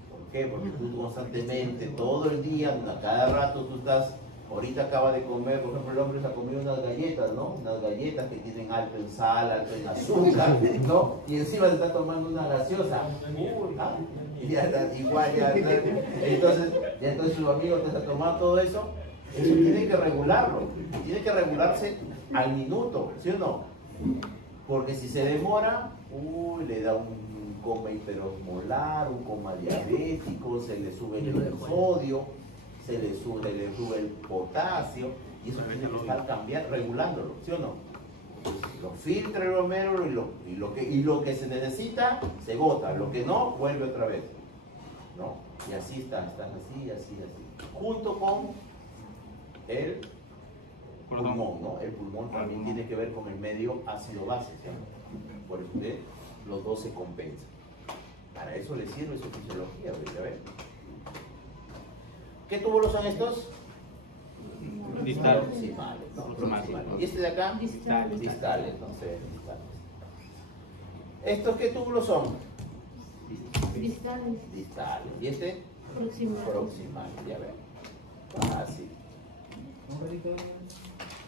¿Por qué? Porque tú constantemente, todo el día, a cada rato tú estás, ahorita acaba de comer, por ejemplo el hombre se ha comido unas galletas, ¿no? Unas galletas que tienen alto en sal, alto en azúcar, ¿no? Y encima se está tomando una gaseosa. Y ya está, igual, entonces su amigo te está tomando todo eso. Eso tiene que regularlo, tiene que regularse al minuto, ¿sí o no? Porque si se demora, le da un coma hiperosmolar, un coma diabético, se le sube el sodio, se le sube el potasio, y eso tiene que estar regulándolo, ¿sí o no? Lo filtra el glomérulo y lo que se necesita, se bota, lo que no, vuelve otra vez, ¿no? Y así están así, junto con el Corazón. pulmón, ¿no? El pulmón también tiene que ver con el medio ácido-base, ¿sí? Por eso los dos se compensan. Para eso le sirve su fisiología, ¿ves? A ver. ¿Qué túbulos son estos? Distal. Proximales, ¿no? Proximal. Proximales. ¿Y este de acá? Distal. Distales, entonces, distales. ¿Estos qué túbulos son? Distales. Distales. ¿Y este? Proximal. Proximal, ya ven. Fácil.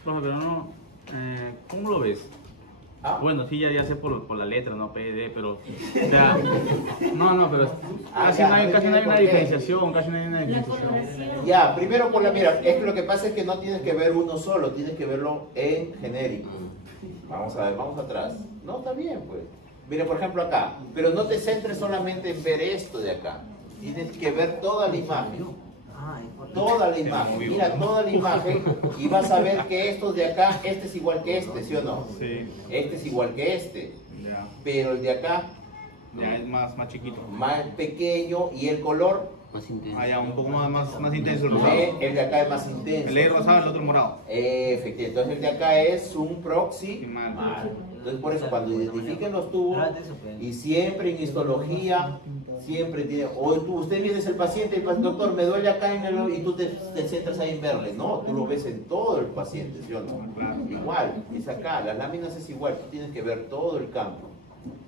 Profe, pero no, ¿cómo lo ves? Ah, Bueno, sí, ya sé por la letra, no PD, pero, o sea, pero Ah, casi ya, no hay, no casi no hay entiendo una por qué. diferenciación, casi no hay una La diferenciación. coloración. ya, primero por la mira, es que lo que pasa es que no tienes que ver uno solo, tienes que verlo en genérico. Vamos a ver, vamos atrás. No, está bien, pues. Mira, por ejemplo acá, pero no te centres solamente en ver esto de acá. Tienes que ver toda la imagen. Toda la imagen, mira toda la imagen y vas a ver que estos de acá, este es igual que este, ¿sí o no? Sí, Este es igual que este, ya, pero el de acá ya es más chiquito. más pequeño y el color, Más intenso. Ah, ya, un poco más intenso el rosado. el de acá es más intenso. El de rosado, el otro morado. Efectivamente, entonces el de acá es un proximal. Proximal. Entonces por eso cuando identifiquen los tubos y siempre en histología, siempre tiene, usted viene el paciente y el doctor me duele acá en el, y tú te centras ahí en verle, no, tú lo ves en todo el paciente, ¿sí o no? Claro. Igual, es acá, las láminas es igual, tú tienes que ver todo el campo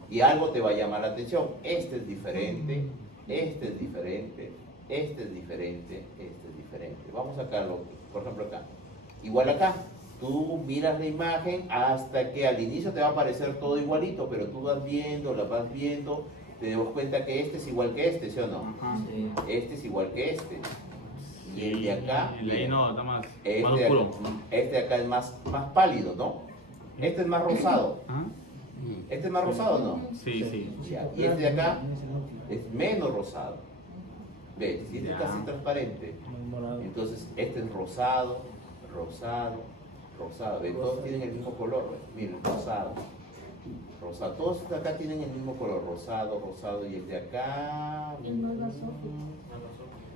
y algo te va a llamar la atención, este es diferente, este es diferente, este es diferente, este es diferente. Vamos a sacarlo, por ejemplo acá, igual acá. Tú miras la imagen hasta que al inicio te va a parecer todo igualito, pero tú vas viendo, te das cuenta que este es igual que este, ¿sí o no? Ajá. Este es igual que este. Y el de acá, El de ahí no, está más este de oscuro. acá, este de acá es más pálido, ¿no? Este es más rosado. Ajá. Este es más rosado, ¿no? Sí, sí. Ya, y este de acá es menos rosado. ¿Ves? Y este es Ya. casi transparente. Entonces, este es rosado, rosado, rosado. ¿Ves? Todos tienen el mismo color, ¿ves? Miren, rosado. Rosado. Todos de acá tienen el mismo color, rosado, rosado. Y el de acá, El más basófilo.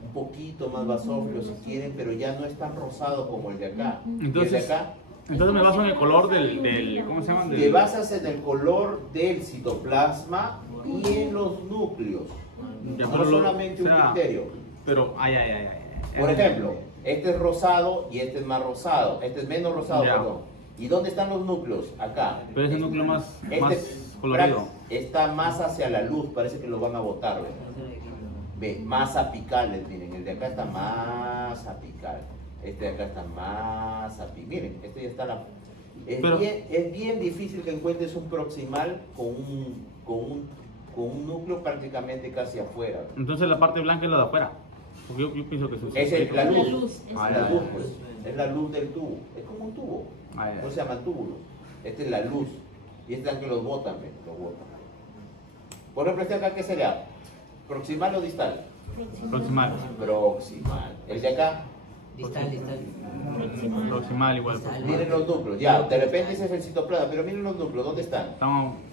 un poquito más basófilo si quieren, pero ya no es tan rosado como el de acá. Y el de Entonces, acá, me baso en el color ¿cómo se llama? te basas en el color del citoplasma y en los núcleos. Ya, No pero solamente un será- criterio. Pero, ay. Por ejemplo, este es rosado y este es más rosado. Este es menos rosado, Ya. perdón. ¿Y dónde están los núcleos? Acá. Pero ese núcleo más Este colorido. está más hacia la luz, parece que lo van a botar, ¿ves? Ve, más apicales, miren, el de acá está más apical. Este de acá está más apical. Miren, este ya está Pero- es bien difícil que encuentres un proximal con un núcleo prácticamente casi afuera. Entonces la parte blanca es la de afuera. Porque yo pienso que Es la La luz. luz, es Ah, La ya, luz, ya. pues. Es la luz del tubo. Es como un tubo. Ah, ya. No se llaman túbulos. Esta es la luz. Y este es que los botan, ¿ves? Los botan. Por ejemplo, este acá, ¿qué sería? ¿Proximal o distal? Proximal. Proximal. El de acá, Distal. Proximal igual. miren los núcleos. Ya, de repente ese es el citoplasma, pero miren los núcleos, ¿dónde están?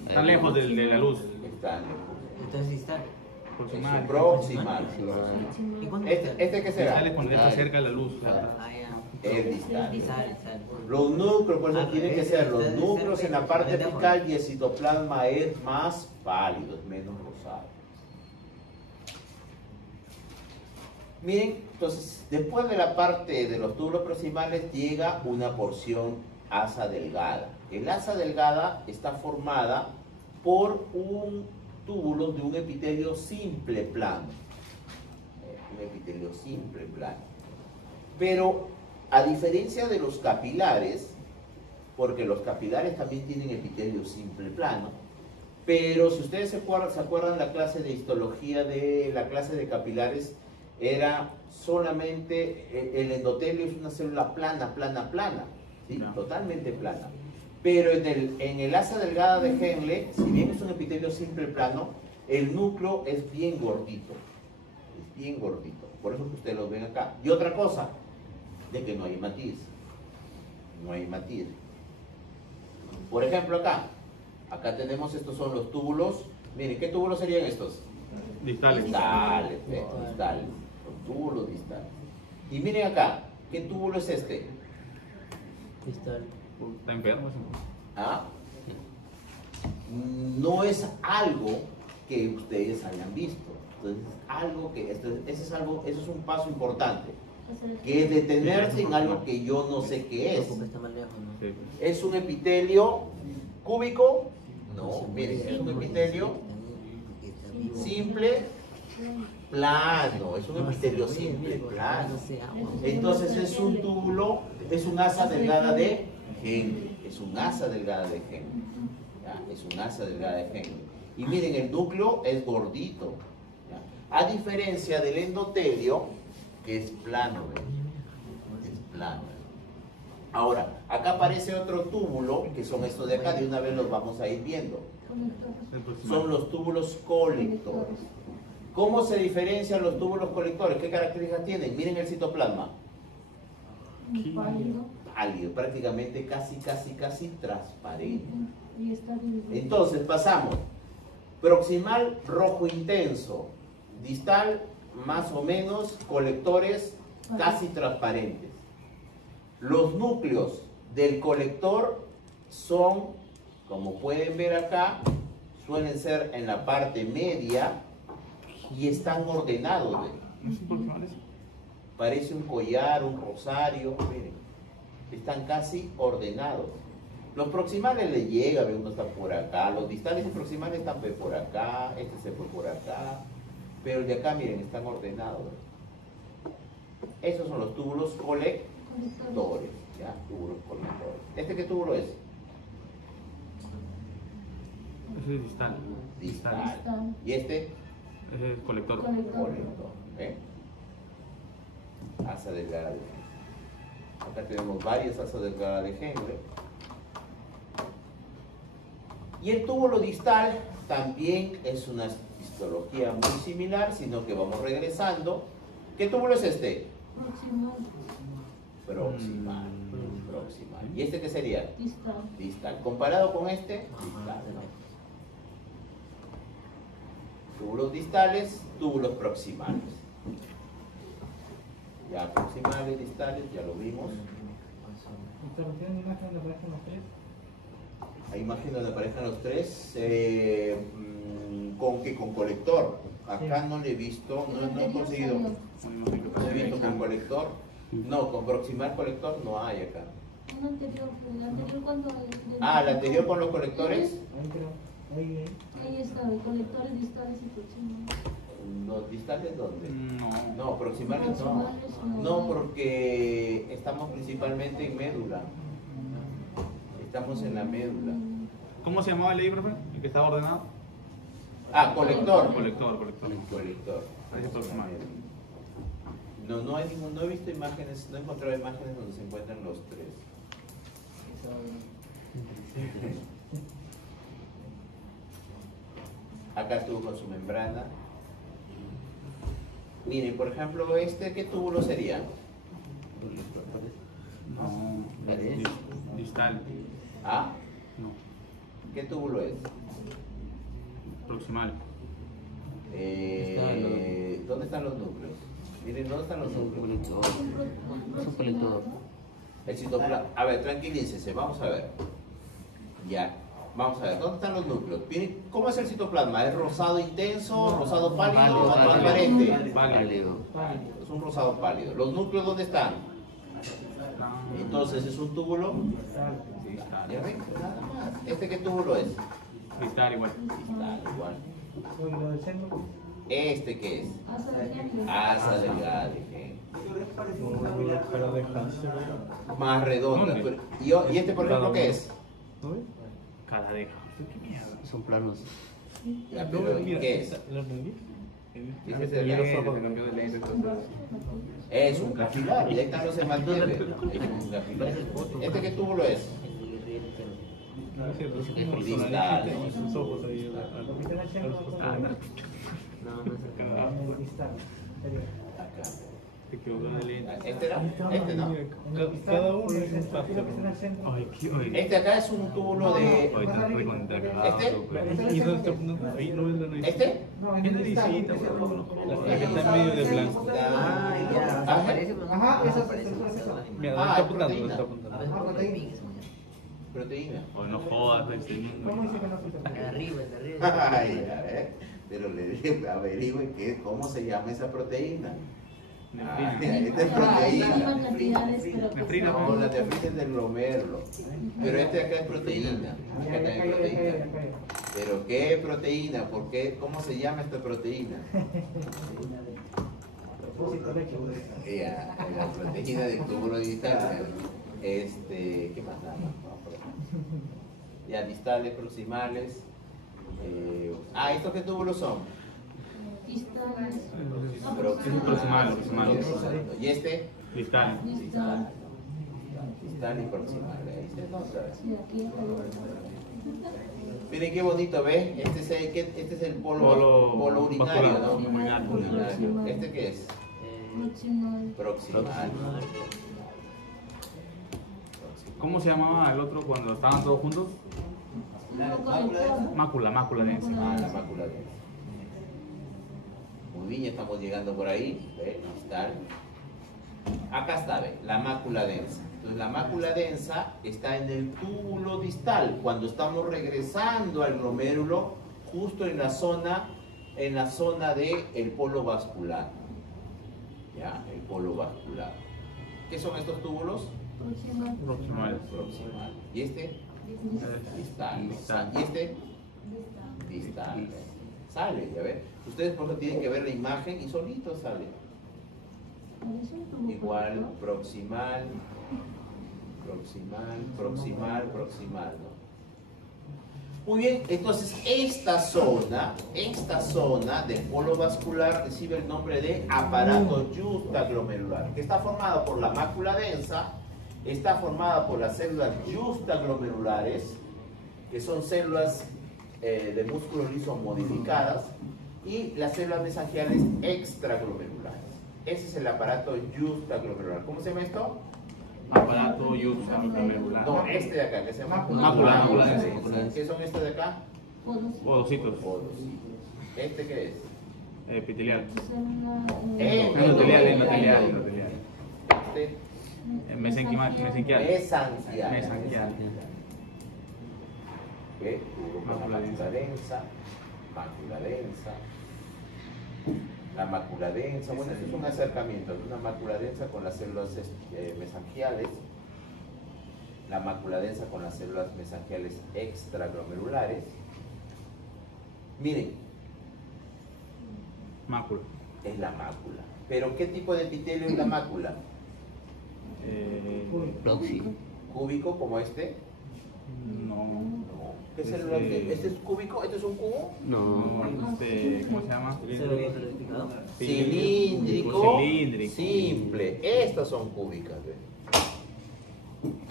Están lejos de la luz. Están. Entonces distal. Es Proximal. un proximal. ¿Y cuánto ¿Este qué será? Sale cuando está cerca de la luz. Ah, ya. El distal. Distal. Los núcleos, por eso Ah, tienen que ese ser los está núcleos cerca en la y parte está apical y el citoplasma es más pálido, es menos rosado. Miren, entonces, después de la parte de los túbulos proximales llega una porción asa delgada. El asa delgada está formada por un túbulo de un epitelio simple plano. Un epitelio simple plano. Pero a diferencia de los capilares, porque los capilares también tienen epitelio simple plano, pero si ustedes se acuerdan la clase de histología de la clase de capilares, era solamente el endotelio es una célula plana, ¿sí? Ya. Totalmente plana. Pero en el asa delgada de Henle, si bien es un epitelio simple plano, el núcleo es bien gordito. Es bien gordito. Por eso que ustedes lo ven acá. Y otra cosa, de que no hay matiz. No hay matiz. Por ejemplo acá tenemos, estos son los túbulos. Miren, ¿qué túbulos serían estos? Distales. Distales, distales. Los túbulos distales. Y miren acá, ¿qué túbulo es este? Distal. Está enfermo ese. ¿Ah? No es algo que ustedes hayan visto. Entonces, algo que eso es un paso importante, que es detenerse en algo que yo no sé qué es. Porque está más lejos, ¿no? Sí. ¿Es un epitelio cúbico? No, miren, es un epitelio simple, plano, es un epitelio simple, plano. Entonces es un túbulo, es un asa delgada de Henle, es un asa delgada de Henle, ¿ya? Es un asa delgada de Henle. Y miren, el núcleo es gordito, ¿ya? A diferencia del endotelio, que es plano, ¿ven? Es plano. Ahora, acá aparece otro túbulo, que son estos de acá, de una vez los vamos a ir viendo. Son los túbulos colectores. ¿Cómo se diferencian los túbulos colectores? ¿Qué características tienen? Miren el citoplasma. Pálido, prácticamente casi transparente. Entonces pasamos. Proximal, rojo intenso. Distal, más o menos, colectores casi transparentes. Los núcleos del colector son, como pueden ver acá, suelen ser en la parte media y están ordenados. ¿Ven? Parece un collar, un rosario, miren, están casi ordenados. Los proximales le llega, uno está por acá, los distales y proximales están por acá, este se fue por acá, pero el de acá, miren, están ordenados. Esos son los túbulos colectores, ¿ya? Túbulos colectores. ¿Este qué túbulo es? Ese es distal. Distal. ¿Y este? Ese es colector. Colector. ¿Eh? Asa delgada de Henle. Acá tenemos varias asas delgadas de Henle. Y el túbulo distal también es una histología muy similar, sino que vamos regresando. ¿Qué túbulo es este? Proximal. Proximal. ¿Y este qué sería? Distal. ¿Comparado con este? Distal. Túbulos distales, túbulos proximales. Ya proximales, distales, ya lo vimos. ¿Tienen imagen donde aparecen los tres? Hay imagen donde aparezcan los tres. ¿Con qué? Con colector. Acá no le he visto, no he conseguido. No he visto con colector. No, con proximal colector no hay acá. El anterior cuando... Ah, ¿la anterior con los colectores? Ahí creo. Ahí está, colectores distales y proximales. ¿Los distales dónde? No. No, proximales no. Proximales no. No, porque estamos principalmente en médula. Estamos en la médula. ¿Cómo se llamaba el libro, profe? ¿El que estaba ordenado? Ah, colector. Colector. Colector. Ese es proximal. No he visto imágenes, no he encontrado imágenes donde se encuentran los tres. Acá estuvo con su membrana. Miren, por ejemplo, ¿qué túbulo sería? No. Distal. ¿Ah? No. ¿Qué túbulo es? Proximal. ¿Dónde están los núcleos? Miren, ¿dónde están los núcleos? Es un colector. El citoplasma. A ver, tranquilícese, vamos a ver. Ya, vamos a ver, ¿dónde están los núcleos? Miren, ¿cómo es el citoplasma? ¿Es rosado intenso, rosado pálido o transparente? Pálido. Es un rosado pálido. ¿Los núcleos dónde están? Entonces es un túbulo. ¿Ya ven? Nada más. ¿Este qué túbulo es? Distal igual. Distal, igual. Oye, lo del centro. ¿Este qué es? Asa delgada de Henle. Más redonda. ¿Dónde? ¿Y este, por ejemplo, qué es? Caladeja. ¿Qué mierda? Son planos. Ya, pero, ¿qué es? Ese es el lente, se cambió de lente, entonces. Es un capilar, y esta no se mantiene. Es un capilar. ¿Este qué túbulo es? Distal. Sus ojos ahí. Lo que está en el centro. Ah, no. En el distal. Acá. Se equivocó de lente. ¿Este era? Este no. Cada uno es un Lo que está en el centro. Ay, qué. Este acá es un túbulo de... Ay, está recontra cagado, ¿Este? pues. ¿Y dónde está? Ahí no ves la nariz. ¿Este? No, Es naricita, la que está en medio de blanco. Ah, ya. Ajá. Aparece, pero no Ajá, esa aparece. es Mira, Ah, está es apuntando, proteína. está apuntando. Proteína. O no jodas, ¿Cómo dice que no se El de arriba, el de arriba. Ay, a ver, pero le dije, averigüen cómo se llama esa proteína. Ah, esta es proteína. cantidades, pero Nefrina, No, la nefrina es del glomérulo. Pero este de acá es proteína. Acá también es proteína. ¿Pero qué proteína? ¿Por qué? ¿Cómo se llama esta proteína? Ya, la proteína del túbulo distal. ¿Qué más? Nada más. Vamos por acá. Ya, distales, proximales. ¿Estos qué túbulos son? distales. Proximal. ¿Y este? Distal. Distal. Distal y proximal. Ahí se nota. Sí, aquí. Miren qué bonito, ¿ves? Este es el polo urinario, ¿no? vascular. Urinario. ¿Este qué es? Proximal. Proximal. ¿Cómo se llamaba el otro cuando estaban todos juntos? Mácula densa. Ah, la mácula densa. Muy bien, ya estamos llegando por ahí. ¿Ves? Distal. Acá está, ¿ves? La mácula densa. Entonces, la mácula densa está en el túbulo distal. Cuando estamos regresando al glomérulo, justo en la zona del polo vascular. ¿Ya? El polo vascular. ¿Qué son estos túbulos? Proximal. Proximal. ¿Y este? Distal. ¿Y este? Distal. Sale, ya ven. Ustedes por eso tienen que ver la imagen y solito sale. Igual, proximal, ¿no? Muy bien, entonces esta zona del polo vascular recibe el nombre de aparato justaglomerular, que está formado por la mácula densa, está formada por las células justaglomerulares, que son células de músculo liso modificadas, y las células mesangiales extraglomerulares. Ese es el aparato justaglomerular. ¿Cómo se llama esto? Aparato justaglomerular. No, este de acá, que se llama Mácula densa. ¿Qué son estos de acá? Podocitos. Podocitos. ¿Este qué es? Epitelial. Endotelial. Endotelial. Este, Mesenquimal. mesangial. ¿Qué? Mácula densa. Mácula densa. La mácula densa, bueno, esto es un acercamiento de una mácula densa con las células mesangiales, la mácula densa con las células mesangiales extraglomerulares. Miren, Mácula. es la mácula. ¿Pero qué tipo de epitelio es la mácula? Proxy. ¿Cúbico como este? No. ¿Qué célula es? ¿Este es cúbico? ¿Este es un cubo? No. ¿Cómo se llama? Cilíndrico, Cilíndrico. simple. Estas son cúbicas, ¿ves?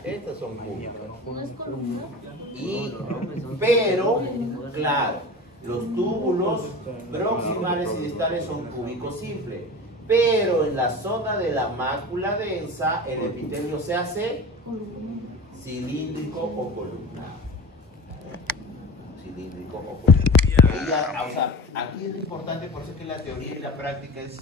Estas son cúbicas. ¿No es columna? Pero, claro, los túbulos proximales y distales son cúbicos simples. Pero en la zona de la mácula densa, el epitelio se hace cilíndrico o columnar. Cilíndrico o columnar. O sea, aquí es lo importante, por eso que la teoría y la práctica es